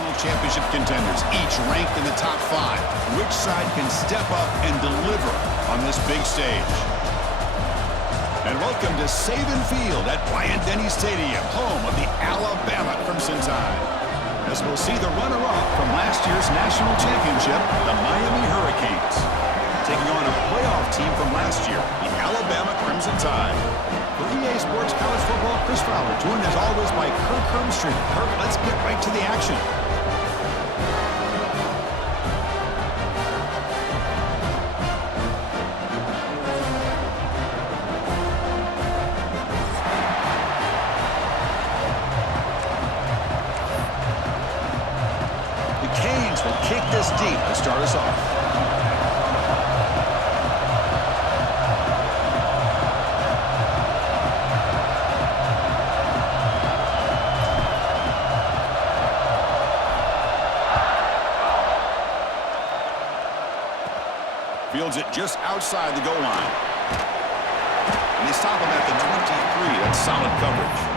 national championship contenders, each ranked in the top 5. Which side can step up and deliver on this big stage? And welcome to Saban Field at Bryant-Denny Stadium, home of the Alabama Crimson Tide. As we'll see the runner-up from last year's national championship, the Miami Hurricanes, taking on a playoff team from last year, the Alabama Crimson Tide. For EA Sports College Football, Chris Fowler, joined as always by Kirk Hermstreet. Kirk, let's get right to the action. Will kick this deep to start us off. Fields it just outside the goal line. And they stop him at the 23. That's solid coverage.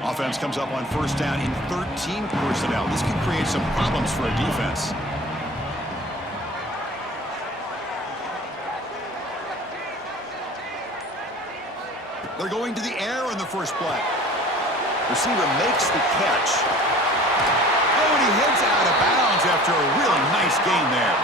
Offense comes up on first down in 13 personnel. This can create some problems for a defense. They're going to the air on the first play. Receiver makes the catch. Oh, and he heads out of bounds after a really nice gain there.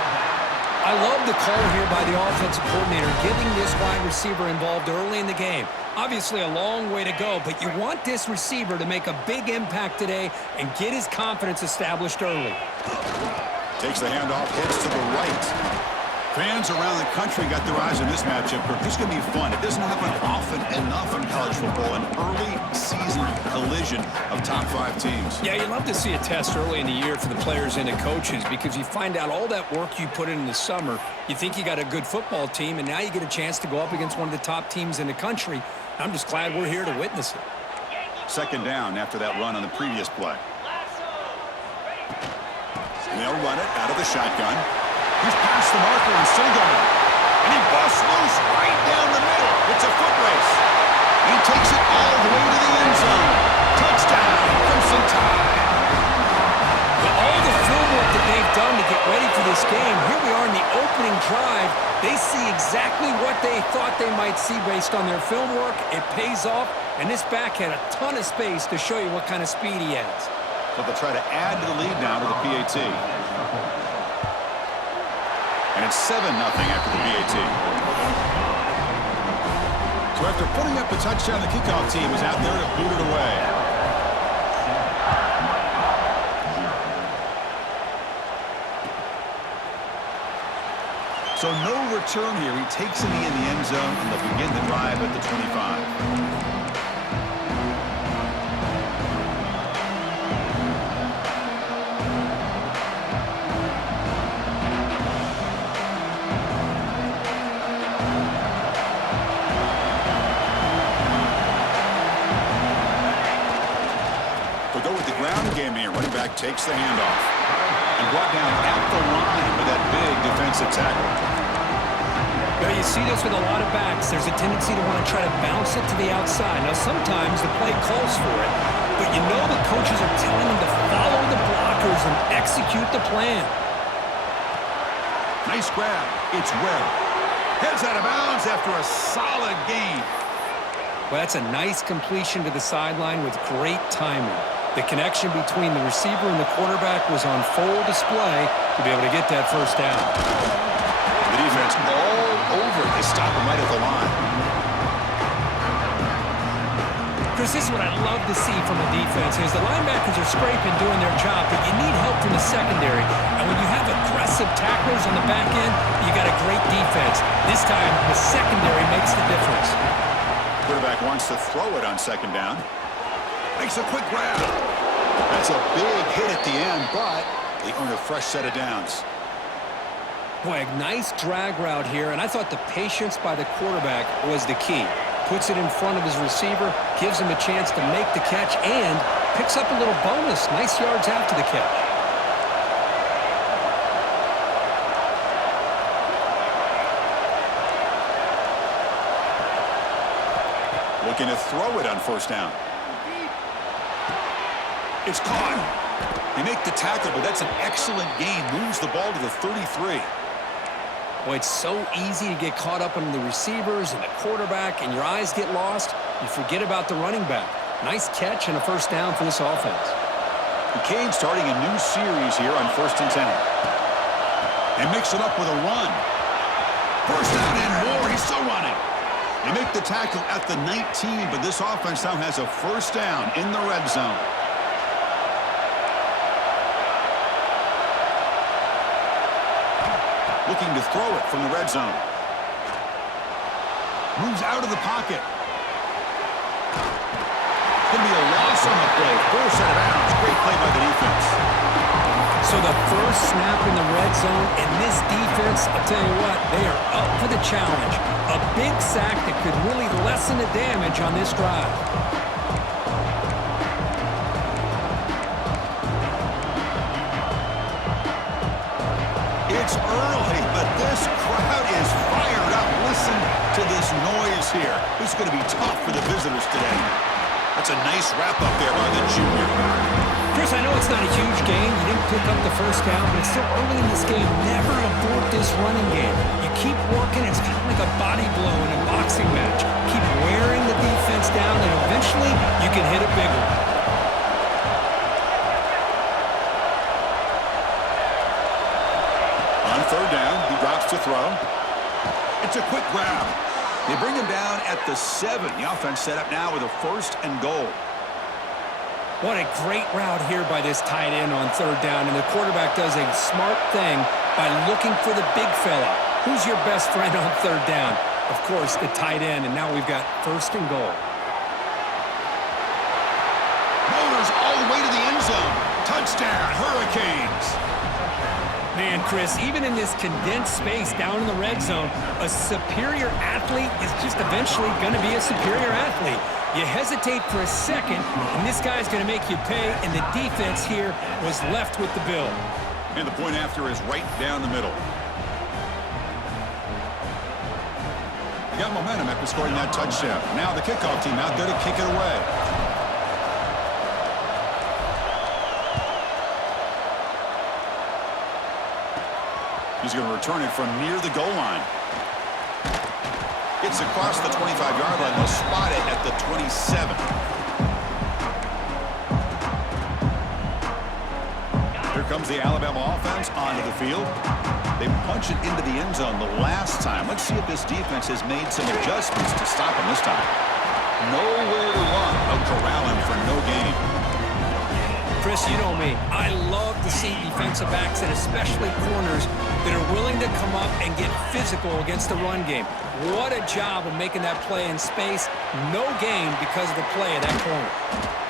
I love the call here by the offensive coordinator, getting this wide receiver involved early in the game. Obviously a long way to go, but you want this receiver to make a big impact today and get his confidence established early. Takes the handoff, heads to the right. Fans around the country got their eyes on this matchup. This is going to be fun. It doesn't happen often enough in college football, an early season collision of top 5 teams. Yeah, you love to see a test early in the year for the players and the coaches because you find out all that work you put in the summer. You think you got a good football team, and now you get a chance to go up against one of the top teams in the country. I'm just glad we're here to witness it. Second down after that run on the previous play. And they'll run it out of the shotgun. He's past the marker and still going. And he busts loose right down the middle. It's a foot race. And he takes it all the way to the end zone. Touchdown, Crimson Tide. With all the film work that they've done to get ready for this game, here we are in the opening drive. They see exactly what they thought they might see based on their film work. It pays off, and this back had a ton of space to show you what kind of speed he has. So they'll try to add to the lead now to the PAT. And it's 7-0 after the PAT. So after putting up a touchdown, the kickoff team is out there to boot it away. So no return here. He takes it in the end zone, and they'll begin the drive at the 25. Takes the handoff and brought down at the line with that big defensive tackle. Now you see this with a lot of backs. There's a tendency to want to try to bounce it to the outside. Now sometimes the play calls for it, but you know the coaches are telling them to follow the blockers and execute the plan. Nice grab. It's Webb. Heads out of bounds after a solid gain. Well, that's a nice completion to the sideline with great timing. The connection between the receiver and the quarterback was on full display to be able to get that first down. The defense all over. They stop him right at the line. Chris, this is what I love to see from a defense is the linebackers are scraping, doing their job, but you need help from the secondary. And when you have aggressive tacklers on the back end, you got a great defense. This time, the secondary makes the difference. Quarterback wants to throw it on second down. Makes a quick grab. That's a big hit at the end, but they earn a fresh set of downs. Boy, a nice drag route here, and I thought the patience by the quarterback was the key. Puts it in front of his receiver, gives him a chance to make the catch, and picks up a little bonus. Nice yards after the catch. Looking to throw it on first down. It's caught. They make the tackle, but that's an excellent gain. Moves the ball to the 33. Boy, it's so easy to get caught up on the receivers and the quarterback, and your eyes get lost. You forget about the running back. Nice catch and a first down for this offense. The Canes starting a new series here on 1st and 10. They mix it up with a run. First down and more. He's still running. They make the tackle at the 19, but this offense now has a first down in the red zone. Looking to throw it from the red zone. Moves out of the pocket. Going to be a loss on the play. First set of bounds. Great play by the defense. So the first snap in the red zone, and this defense, I'll tell you what, they are up for the challenge. A big sack that could really lessen the damage on this drive. It's early, but this crowd is fired up. Listen to this noise here. This is going to be tough for the visitors today. That's a nice wrap-up there by the junior. Chris, I know it's not a huge game. You didn't pick up the first down, but it's still early in this game. Never abort this running game. You keep working. It's kind of like a body blow in a boxing match. Keep wearing the defense down, and eventually you can hit a big one. On third down, he drops to throw. It's a quick grab. They bring him down at the 7. The offense set up now with a 1st and goal. What a great route here by this tight end on third down, and the quarterback does a smart thing by looking for the big fella. Who's your best friend on third down? Of course, the tight end, and now we've got 1st and goal. Motors all the way to the end zone. Touchdown, Hurricanes. Man, Chris, even in this condensed space down in the red zone, a superior athlete is just eventually going to be a superior athlete. You hesitate for a second, and this guy's going to make you pay, and the defense here was left with the bill. And the point after is right down the middle. They got momentum after scoring that touchdown. Now the kickoff team out there to kick it away. He's going to return it from near the goal line. Gets across the 25-yard line. They'll spot it at the 27. Here comes the Alabama offense onto the field. They punch it into the end zone the last time. Let's see if this defense has made some adjustments to stop him this time. Nowhere to run. They'll corral him for no gain. Chris, you know me. I love to see defensive backs, and especially corners, that are willing to come up and get physical against the run game. What a job of making that play in space. No gain because of the play of that corner.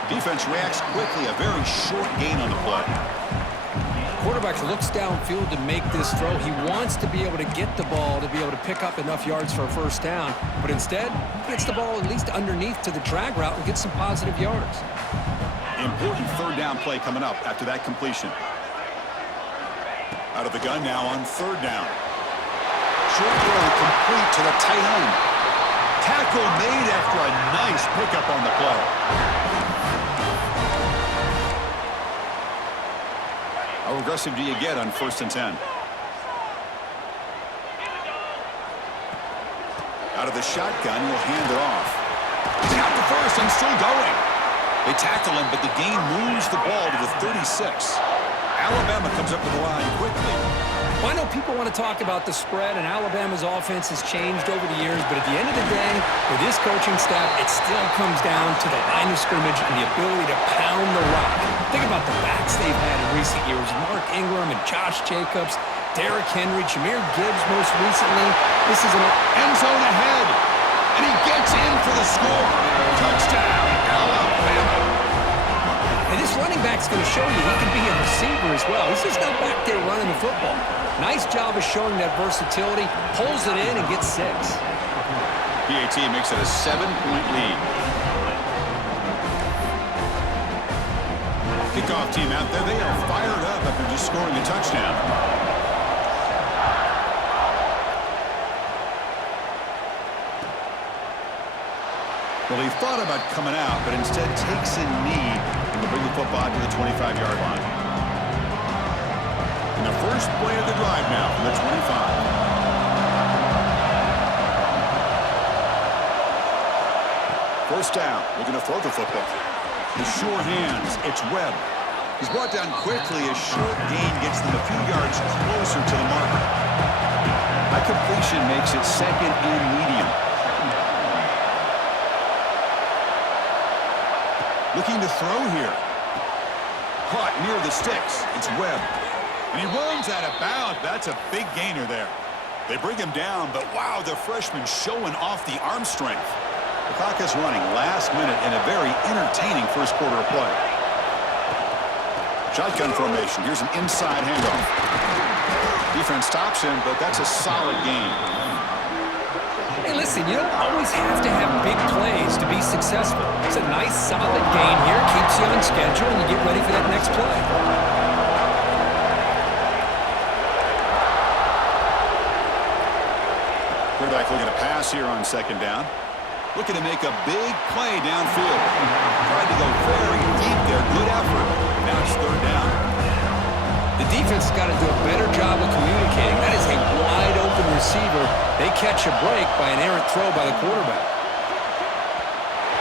Defense reacts quickly. A very short gain on the play. Quarterback looks downfield to make this throw. He wants to be able to get the ball to be able to pick up enough yards for a first down, but instead, he gets the ball at least underneath to the drag route and gets some positive yards. Important third down play coming up after that completion. Out of the gun now on third down. Short throw complete to the tight end. Tackle made after a nice pickup on the play. How aggressive do you get on 1st and 10? Out of the shotgun, he'll hand it off. He's got the first and still going. They tackle him, but the gain moves the ball to the 36. Alabama comes up to the line quickly. Well, I know people want to talk about the spread, and Alabama's offense has changed over the years, but at the end of the day, with this coaching staff, it still comes down to the line of scrimmage and the ability to pound the rock. Think about the backs they've had in recent years. Mark Ingram and Josh Jacobs, Derrick Henry, Jahmyr Gibbs most recently. This is an end zone ahead, and he gets in for the score. Touchdown, Alabama. And this running back's going to show you he can be a receiver as well. He's just not back there running the football. Nice job of showing that versatility. Pulls it in and gets 6. PAT makes it a 7-point lead. Kickoff team out there, they are fired up after just scoring a touchdown. Well, he thought about coming out, but instead takes a knee and will bring the football to the 25-yard line. And the first play of the drive now from the 25. First down, looking to throw the football. The sure hands, it's Webb. He's brought down quickly as short gain gets them a few yards closer to the marker. High completion makes it second and medium. Looking to throw here. Caught near the sticks. It's Webb. And he runs out of bounds. That's a big gainer there. They bring him down, but wow, the freshman showing off the arm strength. The clock is running last minute in a very entertaining first quarter of play. Shotgun formation. Here's an inside handoff. Defense stops him, but that's a solid gain. Hey, listen, you don't always have to have big plays to be successful. It's a nice, solid gain here. Keeps you on schedule, and you get ready for that next play. Quarterback looking to pass here on second down. Looking to make a big play downfield. Tried to go very deep there. Good effort. Now it's third down. The defense has got to do a better job of communicating. That is a wide-open receiver. They catch a break by an errant throw by the quarterback.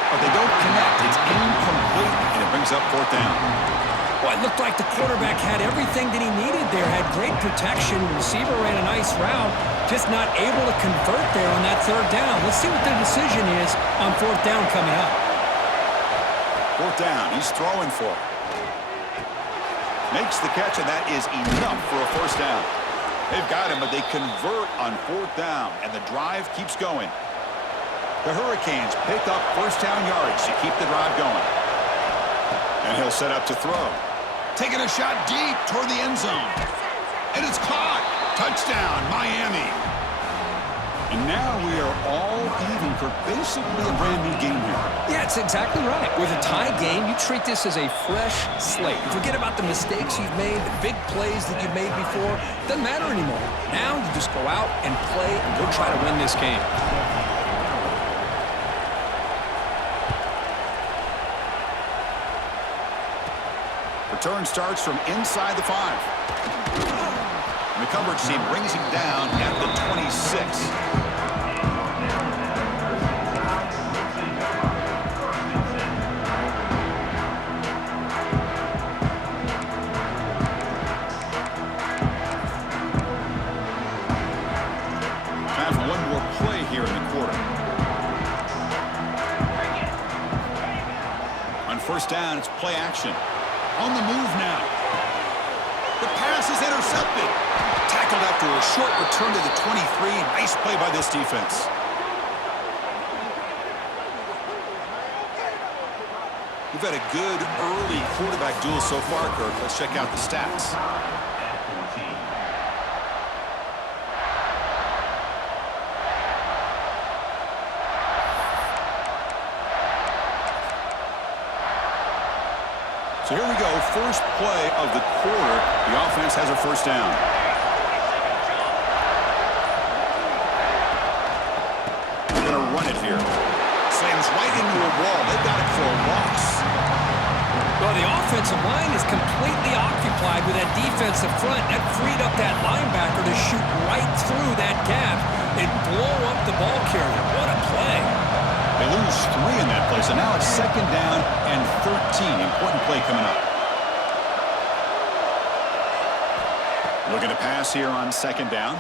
But they don't connect. It's incomplete, and it brings up fourth down. Well, it looked like the quarterback had everything that he needed there. Had great protection. The receiver ran a nice route. Just not able to convert there on that third down. Let's see what their decision is on fourth down coming up. Fourth down. He's throwing for it. Makes the catch, and that is enough for a first down. They've got him, but they convert on fourth down, and the drive keeps going. The Hurricanes pick up first down yardage to keep the drive going. And he'll set up to throw. Taking a shot deep toward the end zone. And it's caught. Touchdown, Miami. And now we are all even for basically a brand new game here. Yeah, it's exactly right. With a tie game, you treat this as a fresh slate. Forget about the mistakes you've made, the big plays that you've made before. Doesn't matter anymore. Now you just go out and play and go try to win this game. Return starts from inside the 5. And the coverage team brings him down at the 26. Time for one more play here in the quarter. On first down, it's play action. On the move now. The pass is intercepted. Tackled after a short return to the 23. Nice play by this defense. We've had a good early quarterback duel so far, Kirk. Let's check out the stats. So here we go, first play of the quarter. The offense has a first down. They're going to run it here. Slams right into a wall. They've got it for a loss. Well, the offensive line is completely occupied with that defensive front. That freed up that linebacker to shoot right through that gap and blow up the ball carrier. What a play. They lose 3 in that play, so now it's second down and 13. Important play coming up. Looking to pass here on second down.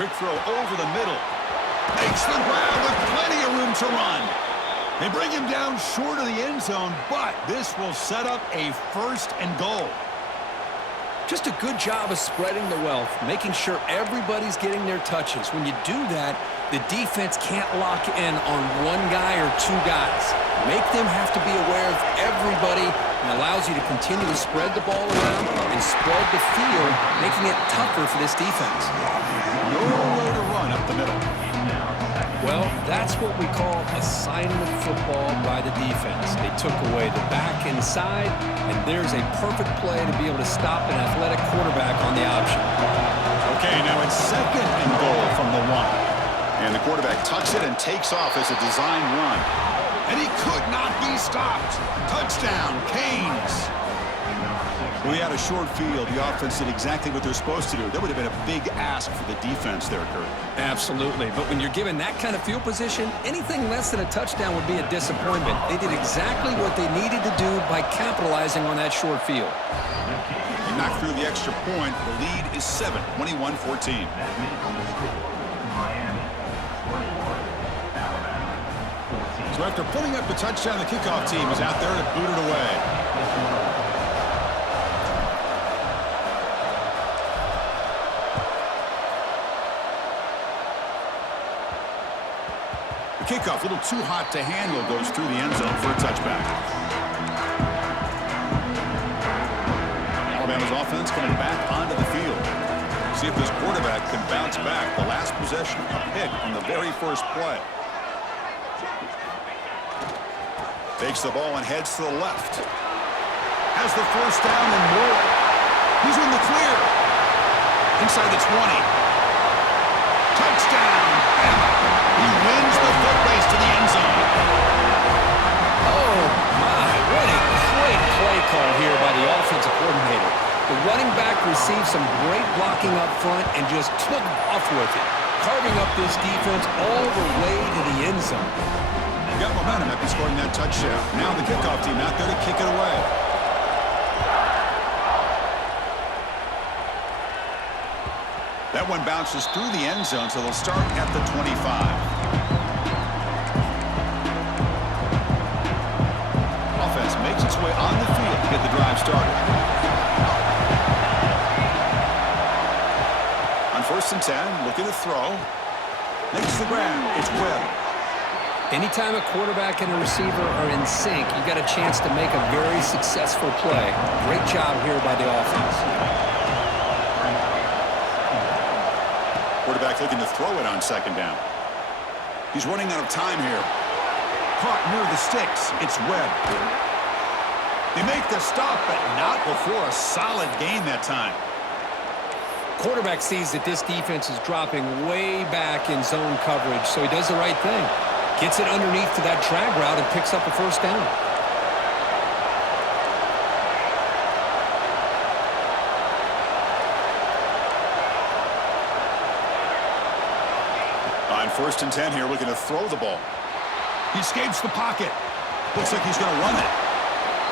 Quick throw over the middle. Makes the ground with plenty of room to run. They bring him down short of the end zone, but this will set up a first and goal. Just a good job of spreading the wealth, making sure everybody's getting their touches. When you do that, the defense can't lock in on one guy or 2 guys. Make them have to be aware of everybody and allows you to continue to spread the ball around and spread the field, making it tougher for this defense. Nowhere to run up the middle. Well, that's what we call assignment football by the defense. They took away the back inside, and there's a perfect play to be able to stop an athletic quarterback on the option. Okay, now it's 2nd and goal from the 1. And the quarterback tucks it and takes off as a design run. And he could not be stopped. Touchdown, Canes. We had a short field. The offense did exactly what they're supposed to do. That would have been a big ask for the defense there, Kurt. Absolutely. But when you're given that kind of field position, anything less than a touchdown would be a disappointment. They did exactly what they needed to do by capitalizing on that short field. They knocked through the extra point. The lead is 7, 21-14. So after putting up the touchdown, the kickoff team is out there to boot it away. Kickoff, a little too hot to handle, goes through the end zone for a touchback. Alabama's offense coming back onto the field. See if this quarterback can bounce back. The last possession, a pick on the very first play. Takes the ball and heads to the left. Has the first down and more. He's in the clear. Inside the 20. Touchdown. He wins the foot race to the end zone. Oh, my. What a great play call here by the offensive coordinator. The running back received some great blocking up front and just took off with it, carving up this defense all the way to the end zone. You got momentum after scoring that touchdown. Now the kickoff team out there to kick it away. That one bounces through the end zone, so they'll start at the 25. Offense makes its way on the field to get the drive started. On 1st and 10, looking to throw. Makes the grab. It's Webb. Anytime a quarterback and a receiver are in sync, you got a chance to make a very successful play. Great job here by the offense. Quarterback looking to throw it on 2nd down. He's running out of time here. Caught near the sticks. It's Webb. They make the stop, but not before a solid gain that time. Quarterback sees that this defense is dropping way back in zone coverage, so he does the right thing. Gets it underneath to that drag route and picks up a first down. On 1st and 10 here, looking to throw the ball. He escapes the pocket. Looks like he's going to run it.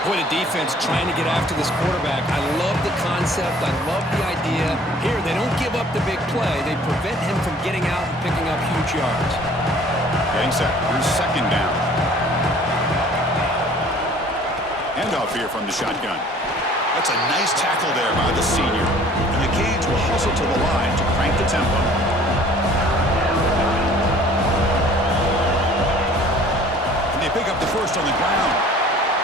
Boy, the defense trying to get after this quarterback. I love the concept. I love the idea. Here, they don't give up the big play. They prevent him from getting out and picking up huge yards. Getting set. Here's 2nd down. Handoff here from the shotgun. That's a nice tackle there by the senior. And the Canes will hustle to the line to crank the tempo. And they pick up the first on the ground.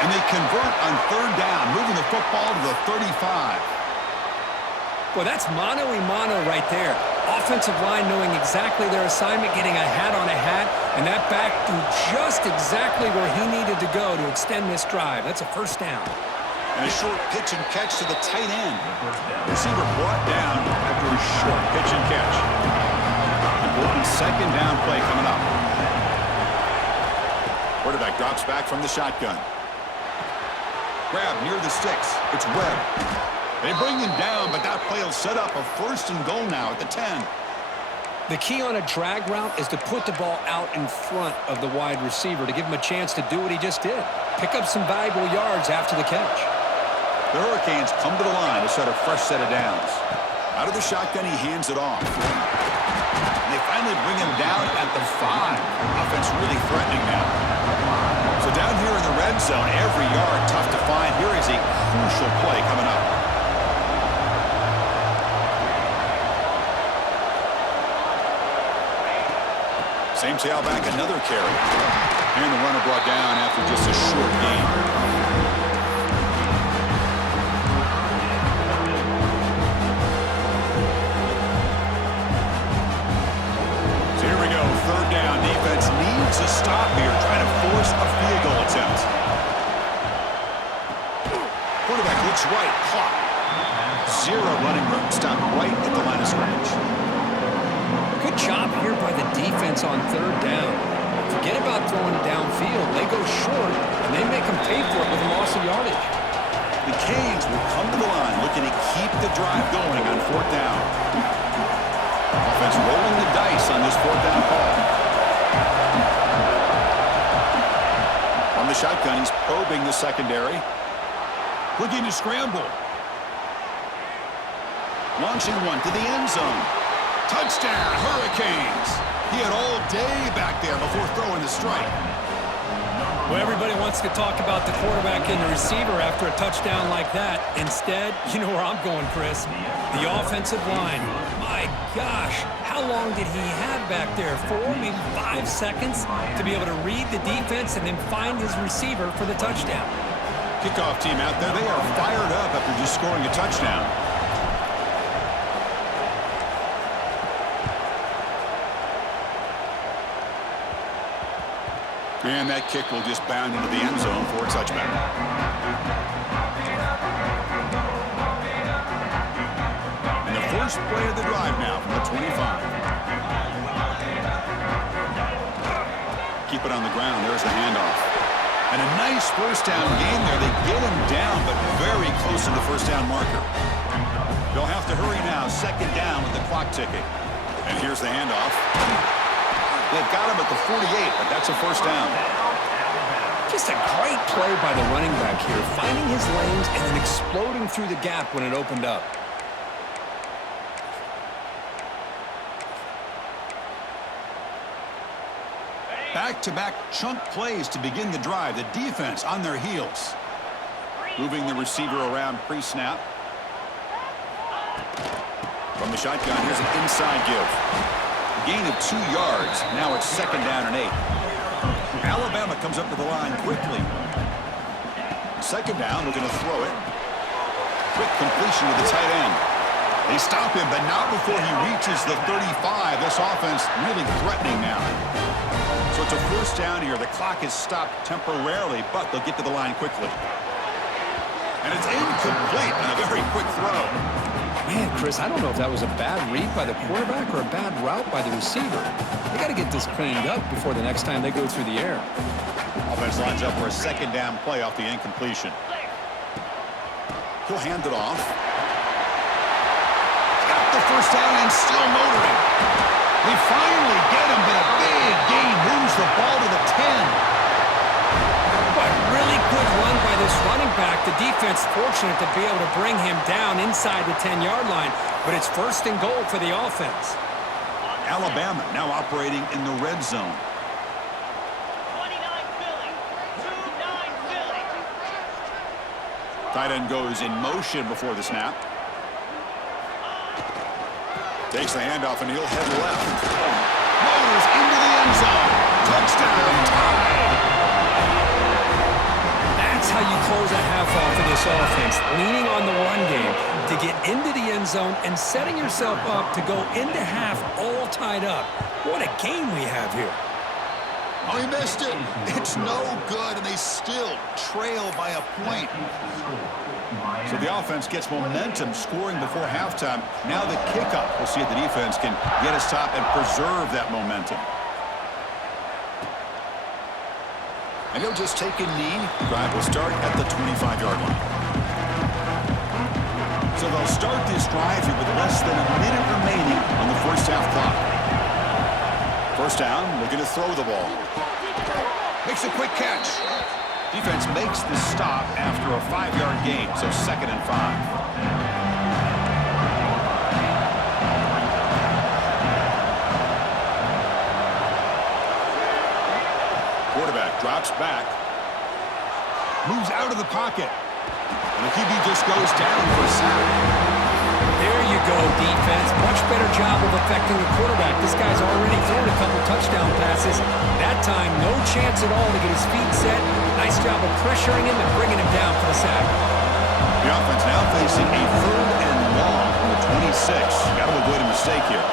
And they convert on 3rd down, moving the football to the 35. Well, that's mano-a-mano right there. Offensive line knowing exactly their assignment, getting a hat on a hat, and that back threw just exactly where he needed to go to extend this drive. That's a first down. And a short pitch and catch to the tight end. Receiver brought down after a short pitch and catch. Important 2nd down play coming up. Quarterback drops back from the shotgun. Grab near the sticks. It's Webb. They bring him down, but that play will set up a 1st and goal now at the 10. The key on a drag route is to put the ball out in front of the wide receiver to give him a chance to do what he just did. Pick up some valuable yards after the catch. The Hurricanes come to the line to set a fresh set of downs. Out of the shotgun, he hands it off. And they finally bring him down at the 5. Offense really threatening now. So down here in the red zone, every yard tough to find. Here is a crucial play coming up. Same tailback, another carry. And the runner brought down after just a short gain. So here we go, 3rd down. Defense stop here, trying to force a field goal attempt. Quarterback looks right, clock. Zero running room, stopped right at the line of scrimmage. Good job here by the defense on third down. Forget about throwing downfield. They go short, and they make them pay for it with a loss of yardage. The Canes will come to the line looking to keep the drive going on fourth down. Offense rolling the dice on this fourth down call. On the shotgun, he's probing the secondary. Looking to scramble. Launching one to the end zone. Touchdown, Hurricanes. He had all day back there before throwing the strike. Well, everybody wants to talk about the quarterback and the receiver after a touchdown like that. Instead, you know where I'm going, Chris. The offensive line. My gosh, how long did he have back there? 4, maybe 5 seconds to be able to read the defense and then find his receiver for the touchdown. Kickoff team out there, they are fired up after just scoring a touchdown. And that kick will just bound into the end zone for a touchback. And the first play of the drive now from the 25. Keep it on the ground. There's the handoff. And a nice first down game there. They get him down, but very close to the first down marker. They'll have to hurry now. Second down with the clock ticking. And here's the handoff. They've got him at the 48, but that's a first down. Just a great play by the running back here, finding his lanes and then exploding through the gap when it opened up. Back-to-back chunk plays to begin the drive. The defense on their heels. Moving the receiver around pre-snap. From the shotgun, here's an inside give. Gain of 2 yards. Now it's second down and 8. Alabama comes up to the line quickly. Second down, looking to throw it. Quick completion to the tight end. They stop him, but not before he reaches the 35. This offense really threatening now. So it's a first down here. The clock is stopped temporarily, but they'll get to the line quickly. And it's incomplete on a very quick throw. Man, Chris, I don't know if that was a bad read by the quarterback or a bad route by the receiver. They got to get this cleaned up before the next time they go through the air. Offense lines up for a second down play off the incompletion. He'll hand it off. Got the first down and still motoring. They finally get him, but a big gain moves the ball to the 10. But really good run by this running back. The defense fortunate to be able to bring him down inside the 10-yard line, but it's first and goal for the offense. Alabama now operating in the red zone. 29 Philly. 29 Philly. Tight end goes in motion before the snap. Takes the handoff and he'll head left. Motors into the end zone. Touchdown, tied. That's how you close a half off of this offense, leaning on the run game to get into the end zone and setting yourself up to go into half all tied up. What a game we have here. Oh, he missed it. It's no good, and they still trail by a point. So the offense gets momentum, scoring before halftime. Now the kickoff. We'll see if the defense can get a stop and preserve that momentum. And he'll just take a knee. Drive will start at the 25-yard line. So they'll start this drive here with less than a minute remaining on the first half clock. First down, looking to throw the ball. Makes a quick catch. Defense makes the stop after a 5-yard gain, so second and 5. Drops back. Moves out of the pocket. And the QB just goes down for a sack. There you go, defense. Much better job of affecting the quarterback. This guy's already thrown a couple touchdown passes. That time, no chance at all to get his feet set. Nice job of pressuring him and bringing him down for the sack. The offense now facing a third and long from the 26. Got to avoid a mistake here.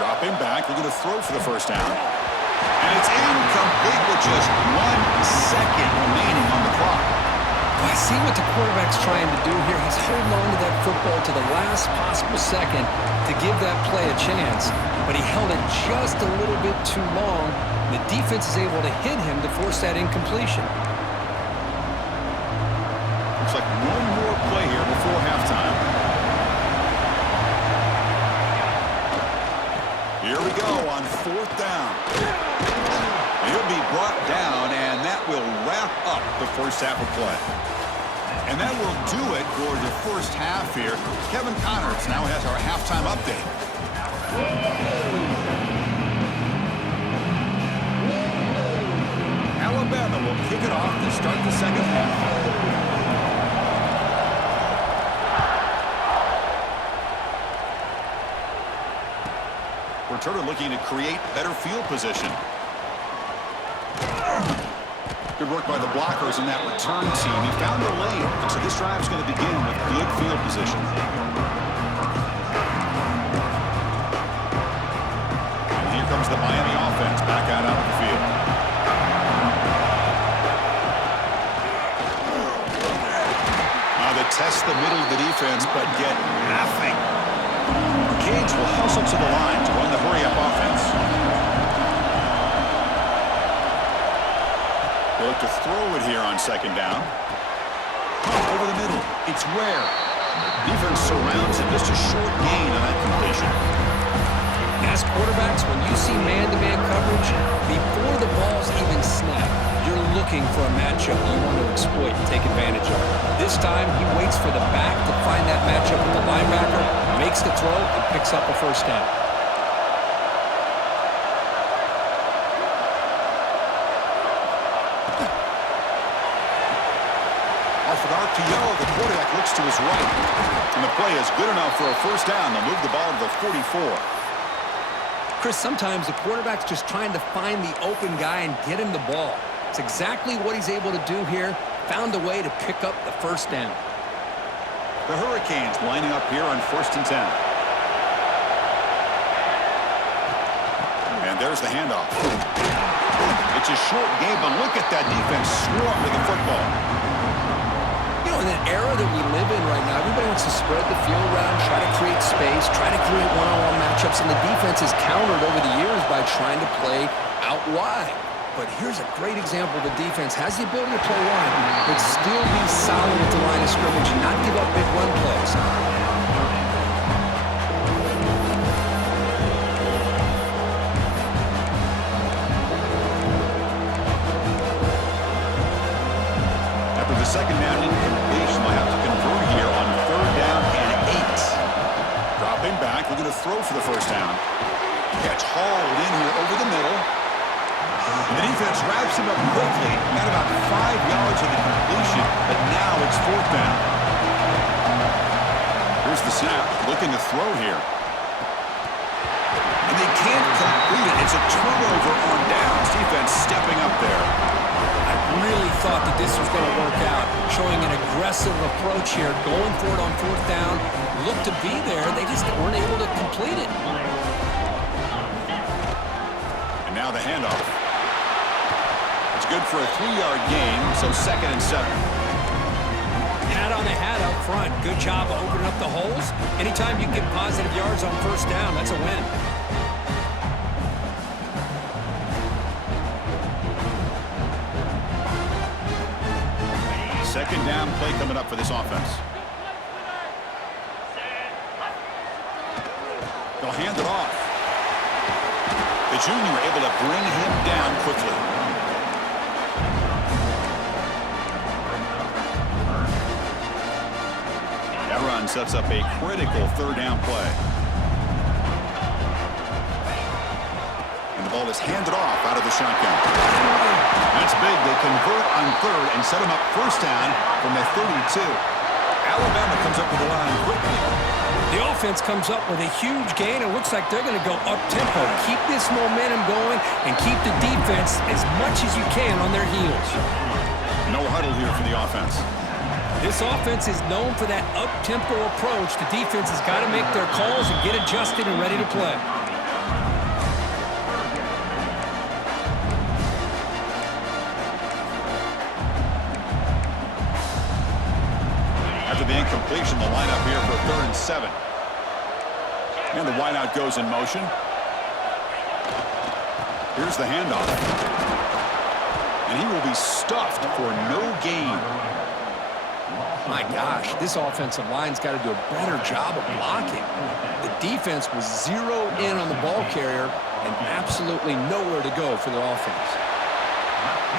Dropping back, looking to throw for the first down. And it's incomplete with just 1 second remaining on the clock. I see what the quarterback's trying to do here. He's holding on to that football to the last possible second to give that play a chance, but he held it just a little bit too long. The defense is able to hit him to force that incompletion. Looks like one more play here before halftime. Here we go on 4th down. He'll be brought down, and that will wrap up the first half of play. And that will do it for the first half here. Kevin Connors now has our halftime update. Alabama will kick it off to start the second half. Returner looking to create better field position. Good work by the blockers in that return team. He found a lane, and so this drive is going to begin with good field position. And here comes the Miami offense back out onto the field. Now they test the middle of the defense, but get nothing. Canes will hustle to the line to run the hurry-up offense. They look to throw it here on 2nd down. Over the middle. It's Ware. Defense surrounds him. Just a short gain on that completion. As quarterbacks, when you see man-to-man coverage, before the ball's even snapped, you're looking for a matchup you want to exploit and take advantage of. This time, he waits for the back to find that matchup with the linebacker, makes the throw, and picks up a first down. Off an RPO, the quarterback looks to his right. And the play is good enough for a first down. They'll move the ball to the 44. Chris, sometimes the quarterback's just trying to find the open guy and get him the ball. It's exactly what he's able to do here. Found a way to pick up the first down. The Hurricanes lining up here on 1st and 10. And there's the handoff. It's a short game, but look at that defense swarm with the football. You know, in that era that we live in right now, everybody wants to spread the field around, try to create space, try to create one-on-one matchups, and the defense is countered over the years by trying to play out wide. But here's a great example. The defense has the ability to play wide, but still be solid at the line of scrimmage and not give up big run plays. After the 2nd down incompletion, they'll have to convert here on 3rd down and 8. Dropping back, looking to throw for the first down. Catch hauled in here over the middle. The defense wraps him up quickly. Got about 5 yards of the completion, but now it's 4th down. Here's the snap, looking to throw here. And they can't complete it. It's a turnover on downs. Defense stepping up there. I really thought that this was going to work out, showing an aggressive approach here, going for it on 4th down. Looked to be there. They just weren't able to complete it. And now the handoff. Good for a 3-yard gain, so 2nd and 7. Hat on the hat up front. Good job of opening up the holes. Anytime you get positive yards on 1st down, that's a win. Second down play coming up for this offense. They'll hand it off. The junior able to bring him down quickly. Sets up a critical 3rd down play. And the ball is handed off out of the shotgun. That's big. They convert on 3rd and set him up 1st down from the 32. Alabama comes up with the line quickly. The offense comes up with a huge gain. It looks like they're going to go up-tempo. Keep this momentum going and keep the defense as much as you can on their heels. No huddle here for the offense. This offense is known for that up-tempo approach. The defense has got to make their calls and get adjusted and ready to play. After the incompletion, the lineup here for 3rd and 7. And the wideout goes in motion. Here's the handoff. And he will be stuffed for no gain. My gosh, this offensive line's got to do a better job of blocking. The defense was zeroed in on the ball carrier and absolutely nowhere to go for the offense.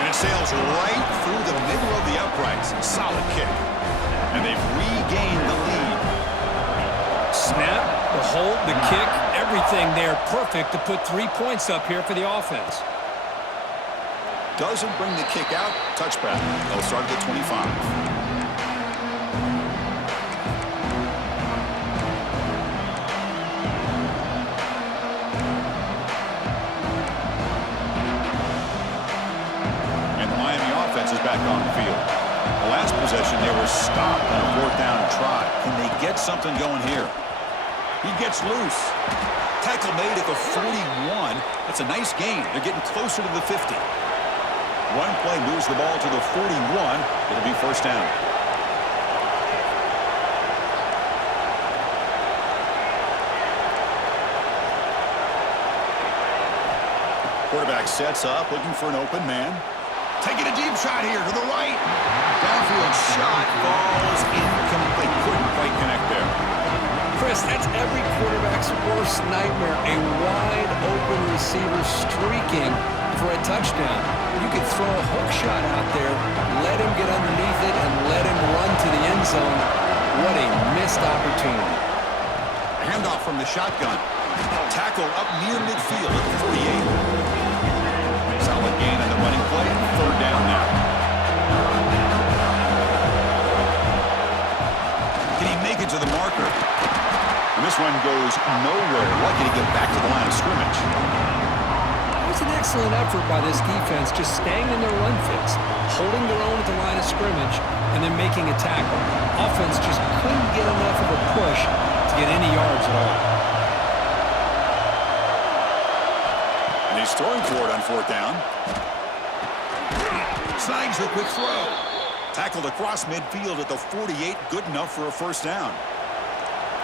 And it sails right through the middle of the uprights. Solid kick. And they've regained the lead. Snap, the hold, the kick, everything there perfect to put 3 points up here for the offense. Doesn't bring the kick out. Touchback. They'll start at the 25. Is back on the field. The last possession, they were stopped on a 4th down try. Can they get something going here? He gets loose. Tackle made at the 41. That's a nice gain. They're getting closer to the 50. One play moves the ball to the 41. It'll be 1st down. Quarterback sets up, looking for an open man. Taking a deep shot here to the right. Downfield shot falls incomplete. Couldn't quite connect there. Chris, that's every quarterback's worst nightmare. A wide open receiver streaking for a touchdown. You could throw a hook shot out there, let him get underneath it, and let him run to the end zone. What a missed opportunity. Handoff from the shotgun. Tackle up near midfield at the 48. Solid gain on the running play. 3rd down now. Can he make it to the marker? And this one goes nowhere. Lucky to get back to the line of scrimmage. It was an excellent effort by this defense, just staying in their run fits, holding their own at the line of scrimmage, and then making a tackle. Offense just couldn't get enough of a push to get any yards at all. And he's throwing for it on 4th down. Snags the quick throw. Tackled across midfield at the 48. Good enough for a 1st down.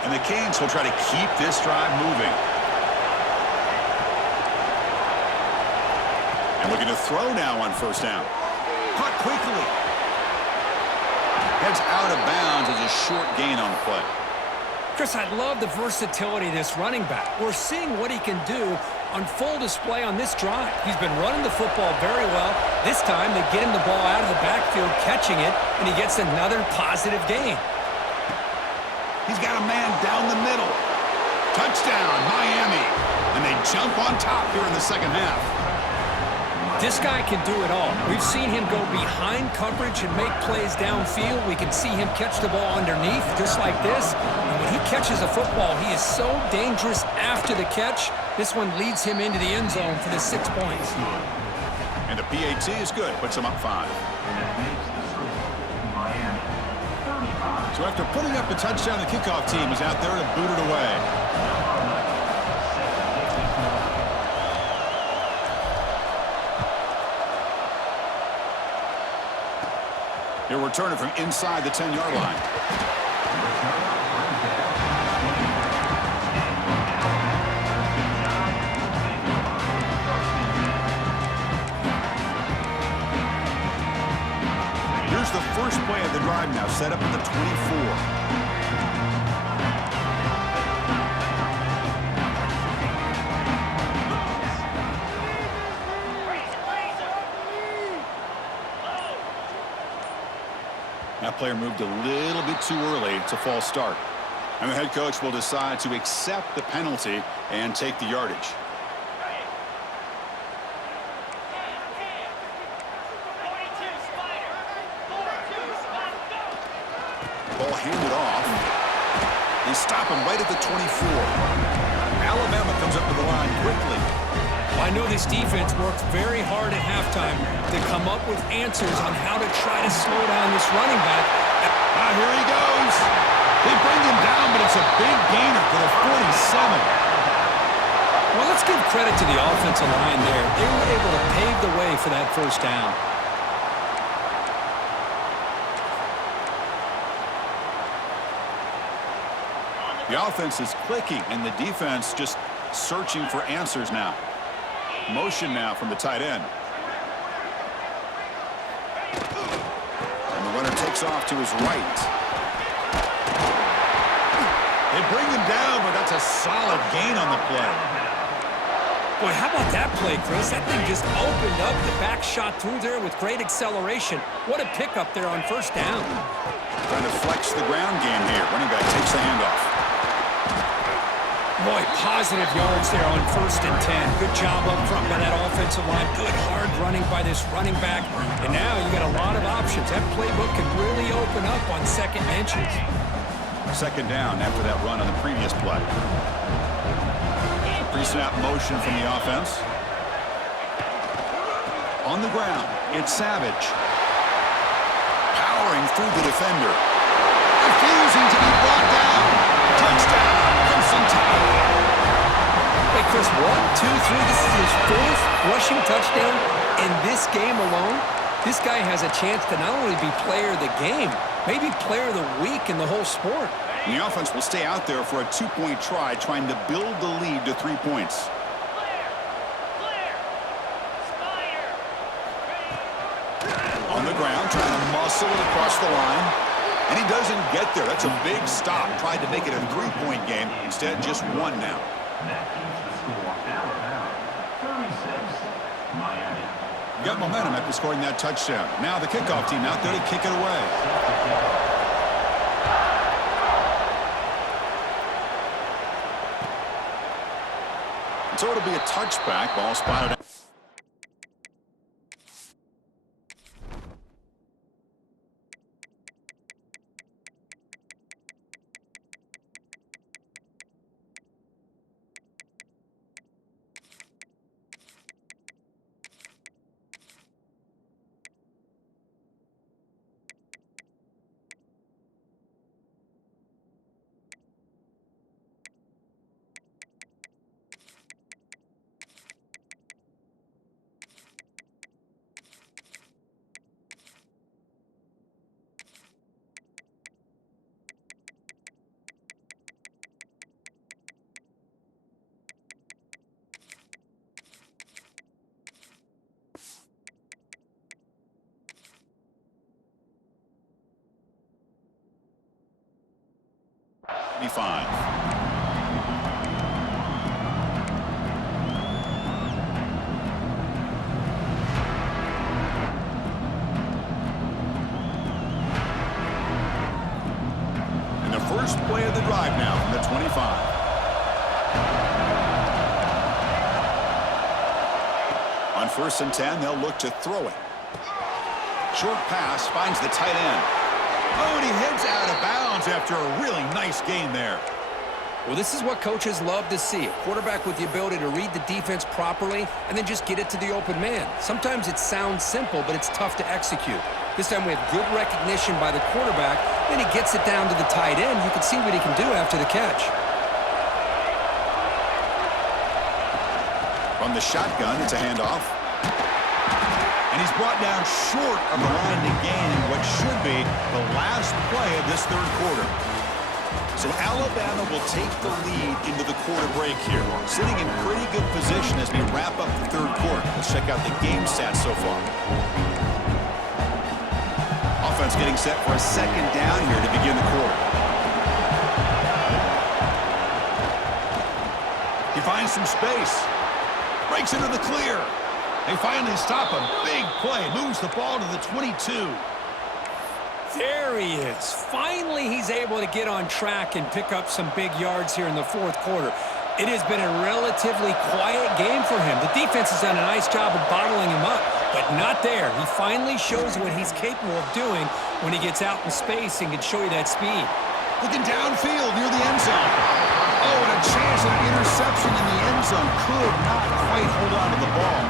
And the Canes will try to keep this drive moving. And looking to throw now on 1st down. Caught quickly. Heads out of bounds as a short gain on the play. Chris, I love the versatility of this running back. We're seeing what he can do on full display on this drive. He's been running the football very well. This time, they get him the ball out of the backfield, catching it, and he gets another positive gain. He's got a man down the middle. Touchdown, Miami. And they jump on top here in the 2nd half. This guy can do it all. We've seen him go behind coverage and make plays downfield. We can see him catch the ball underneath, just like this. And when he catches a football, he is so dangerous after the catch. This one leads him into the end zone for the 6 points. And the PAT is good. Puts him up 5. So after putting up the touchdown, the kickoff team is out there to boot it away. He'll return it from inside the 10-yard line. Here's the first play of the drive now, set up at the 24. That player moved a little bit too early. It's a false start. And the head coach will decide to accept the penalty and take the yardage. Ball handed off. They stop him right at the 24. Alabama comes up to the line quickly. I know this defense worked very hard at halftime to come up with answers on how to try to slow down this running back. Here he goes. They bring him down, but it's a big gainer for the 47. Well, let's give credit to the offensive line there. They were able to pave the way for that 1st down. The offense is clicking, and the defense just searching for answers now. Motion now from the tight end. And the runner takes off to his right. They bring him down, but that's a solid gain on the play. Boy, how about that play, Chris? That thing just opened up. The back shot through there with great acceleration. What a pickup there on first down. Trying to flex the ground game here. Running back takes the handoff. Boy, positive yards there on 1st and 10. Good job up front by that offensive line. Good hard running by this running back. And now you got a lot of options. That playbook can really open up on second inches. Second down after that run on the previous play. Pre-snap motion from the offense. On the ground, it's Savage. Powering through the defender. Refusing to be brought down. Touchdown, Crimson Tide. Hey, Chris, 1, 2, 3. This is his 4th rushing touchdown in this game alone. This guy has a chance to not only be player of the game, maybe player of the week in the whole sport. And the offense will stay out there for a 2-point try, trying to build the lead to 3 points. On the ground, trying to muscle it across the line. And he doesn't get there. That's a big stop. Tried to make it a 3-point game. Instead, just 1 now. Got momentum after scoring that touchdown. Now the kickoff team out there to kick it away. So it'll be a touchback. Ball spotted out. Five. And the first play of the drive now from the 25. On 1st and 10, they'll look to throw it. Short pass finds the tight end. Oh, and he heads out of bounds after a really nice gain there. Well, this is what coaches love to see. A quarterback with the ability to read the defense properly and then just get it to the open man. Sometimes it sounds simple, but it's tough to execute. This time we have good recognition by the quarterback. Then he gets it down to the tight end. You can see what he can do after the catch. From the shotgun, it's a handoff. And he's brought down short of the line to gain in what should be the last play of this 3rd quarter. So Alabama will take the lead into the quarter break here, sitting in pretty good position as we wrap up the 3rd quarter. Let's check out the game stats so far. Offense getting set for a 2nd down here to begin the quarter. He finds some space. Breaks into the clear. They finally stop him. Big play. Moves the ball to the 22. There he is. Finally, he's able to get on track and pick up some big yards here in the 4th quarter. It has been a relatively quiet game for him. The defense has done a nice job of bottling him up, but not there. He finally shows what he's capable of doing when he gets out in space and can show you that speed. Looking downfield near the end zone. Oh, and a chance of interception in the end zone. Could not quite hold on to the ball.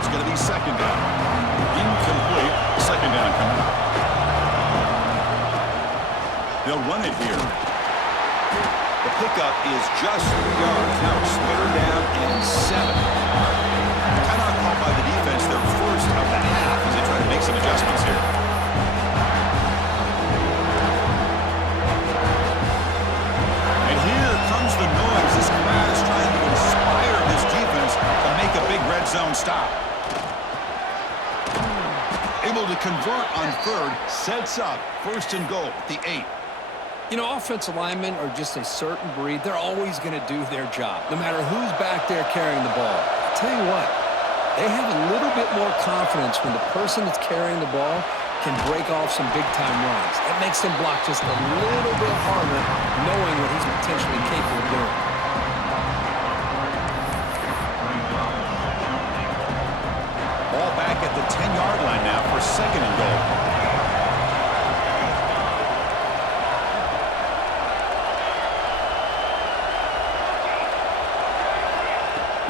It's going to be 2nd down. Incomplete. 2nd down coming up. They'll run it here. The pickup is just 3 yards. Now it's 3rd down and 7. Timeout called by the defense, their first of the half as they try to make some adjustments here. And here convert on third, sets up first and goal at the 8. You know, offensive linemen are just a certain breed. They're always going to do their job, no matter who's back there carrying the ball. I'll tell you what, they have a little bit more confidence when the person that's carrying the ball can break off some big-time runs. That makes them block just a little bit harder, knowing what he's potentially capable of doing. Ball back at the 10-yard line now for second and goal.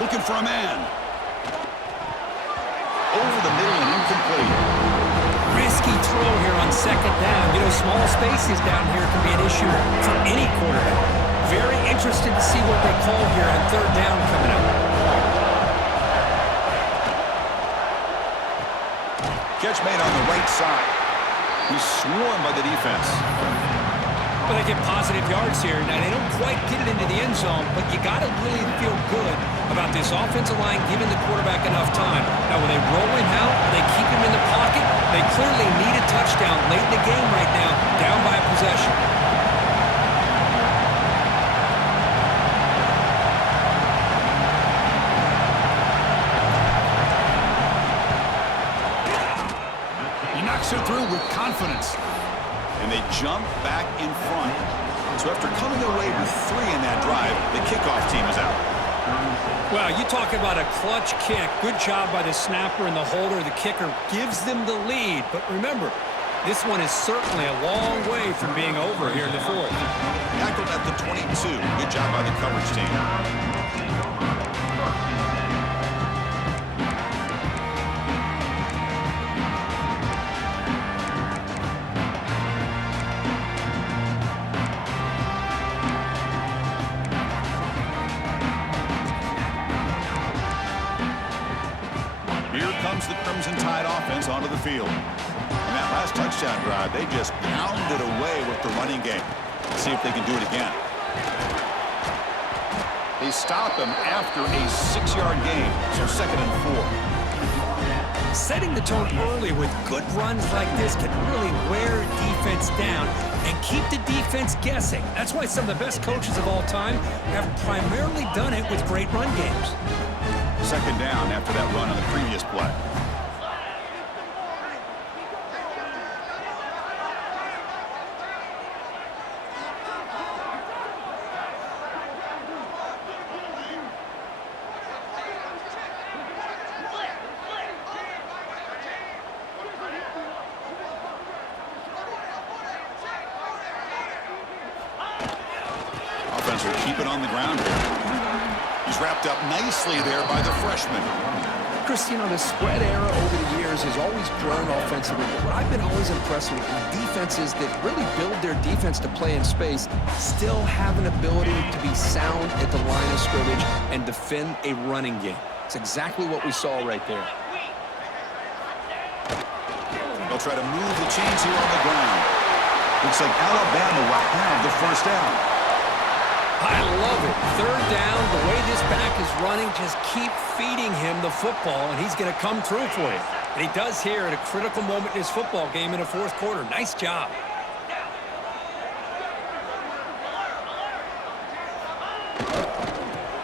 Looking for a man. Over the middle and incomplete. Risky throw here on second down. You know, small spaces down here can be an issue for any quarterback. Very interested to see what they call here on third down coming up. Catch made on the right side. He's swarmed by the defense. Well, they get positive yards here. Now, they don't quite get it into the end zone, but you got to really feel good about this offensive line giving the quarterback enough time. Now, when they roll him out, when they keep him in the pocket, they clearly need a touchdown late in the game right now, down by a possession. He knocks it through with confidence. And they jump back in front. So after coming away with 3 in that drive, the kickoff team is out. Well, you talk about a clutch kick. Good job by the snapper and the holder. The kicker gives them the lead. But remember, this one is certainly a long way from being over here in the fourth. Tackled at the 22. Good job by the coverage team. The Crimson Tide offense onto the field. On that last touchdown drive, they just pounded away with the running game. Let's see if they can do it again. They stop him after a 6-yard gain, so second and 4. Setting the tone early with good runs like this can really wear defense down and keep the defense guessing. That's why some of the best coaches of all time have primarily done it with great run games. Second down after that run on the previous play. Offense will keep it on the ground here. He's wrapped up nicely there by the freshman. Chris, you know, the spread era over the years has always grown offensively. But what I've been always impressed with is defenses that really build their defense to play in space still have an ability to be sound at the line of scrimmage and defend a running game. It's exactly what we saw right there. They'll try to move the chains here on the ground. Looks like Alabama will have the first down. I love it. Third down, the way this back is running, just keep feeding him the football, and he's going to come through for you. And he does here at a critical moment in his football game in the fourth quarter. Nice job.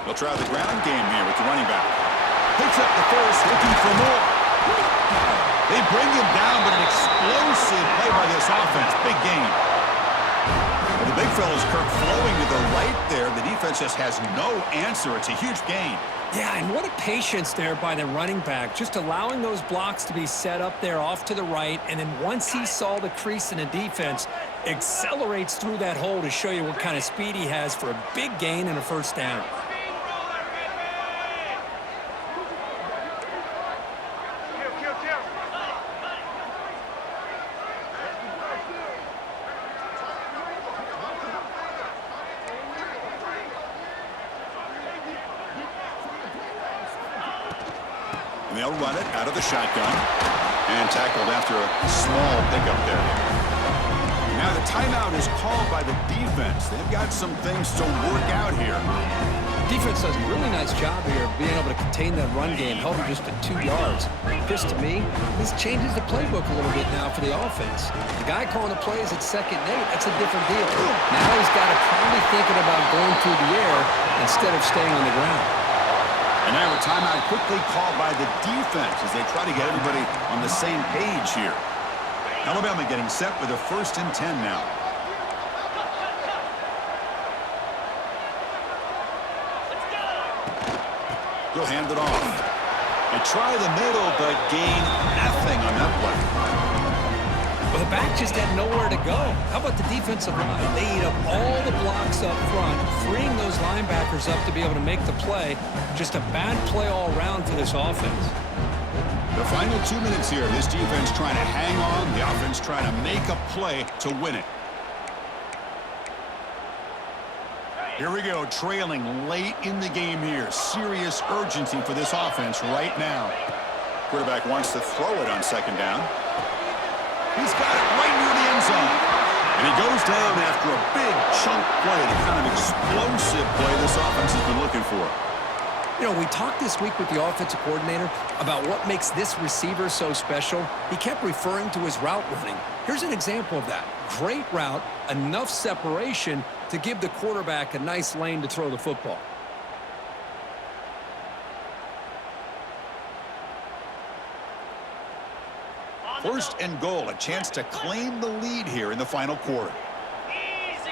They'll try the ground game here with the running back. Picks up the first, looking for more. They bring him down, but an explosive play by this offense. Big game. Well, the big fella's Kirk flowing to the right there. The defense just has no answer. It's a huge gain. Yeah, and what a patience there by the running back, just allowing those blocks to be set up there off to the right, and then once he saw the crease in the defense, accelerates through that hole to show you what kind of speed he has for a big gain and a first down. And they'll run it out of the shotgun and tackled after a small pickup there. Now the timeout is called by the defense. They've got some things to work out here. Defense does a really nice job here of being able to contain that run game, held him just at 2 yards. Chris, to me, this changes the playbook a little bit now for the offense. The guy calling the plays at 2nd and 8, that's a different deal. Now he's got to probably thinking about going through the air instead of staying on the ground. And now a timeout quickly called by the defense as they try to get everybody on the same page here. Alabama getting set for the 1st and 10 now. He'll hand it off. They try the middle, but gain nothing on that play. Well, the back just had nowhere to go. How about the defensive line? They eat up all the blocks up front, freeing those linebackers up to be able to make the play. Just a bad play all around for this offense. The final 2 minutes here. This defense trying to hang on. The offense trying to make a play to win it. Here we go, trailing late in the game here. Serious urgency for this offense right now. Quarterback wants to throw it on 2nd down. He's got it right near the end zone. And he goes down after a big chunk play, the kind of explosive play this offense has been looking for. You know, we talked this week with the offensive coordinator about what makes this receiver so special. He kept referring to his route running. Here's an example of that. Great route, enough separation to give the quarterback a nice lane to throw the football. First and goal, a chance to claim the lead here in the final quarter. Easy.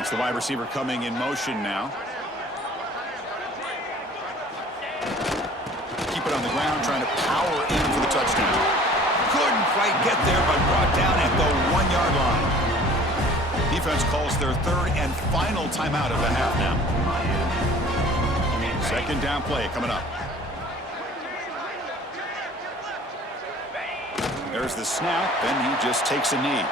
It's the wide receiver coming in motion now. Keep it on the ground, trying to power in for the touchdown. Couldn't quite get there, but brought down at the 1-yard line. Defense calls their 3rd and final timeout of the half now. 2nd down play coming up. There's the snap, and he just takes a knee.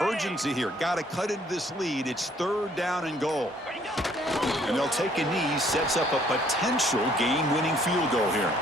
Urgency here. Got to cut into this lead. It's 3rd down and goal. And they'll take a knee. Sets up a potential game-winning field goal here.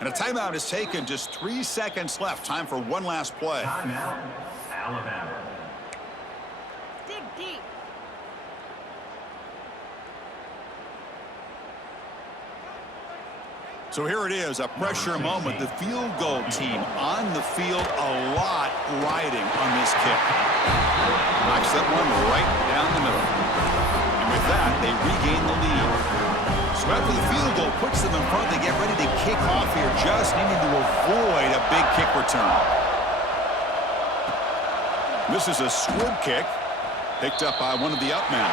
And a timeout is taken. Just 3 seconds left. Time for one last play. Timeout, Alabama. Dig deep. So here it is, a pressure moment. The field goal team on the field, a lot riding on this kick. Knocks that one right down the middle. And with that, they regain the lead. So after the field goal puts them in front, they get ready to kick off here, just needing to avoid a big kick return. This is a squib kick, picked up by one of the up men.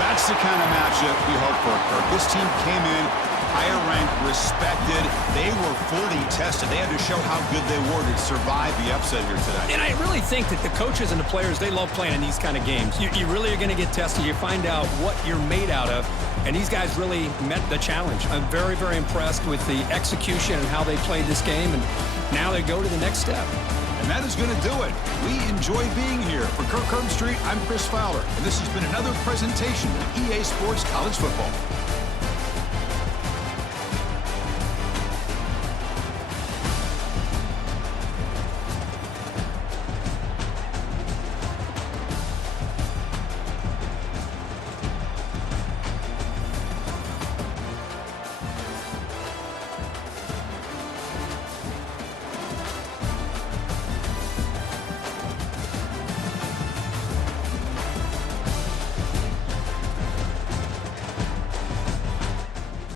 That's the kind of matchup we hope for, Kirk. This team came in higher ranked, respected. They were fully tested. They had to show how good they were to survive the upset here today. And I really think that the coaches and the players, they love playing in these kind of games. You really are going to get tested. You find out what you're made out of. And these guys really met the challenge. I'm very, very impressed with the execution and how they played this game. And now they go to the next step. And that is going to do it. We enjoy being here. For Kirk Herbstreit, I'm Chris Fowler. And this has been another presentation of EA Sports College Football.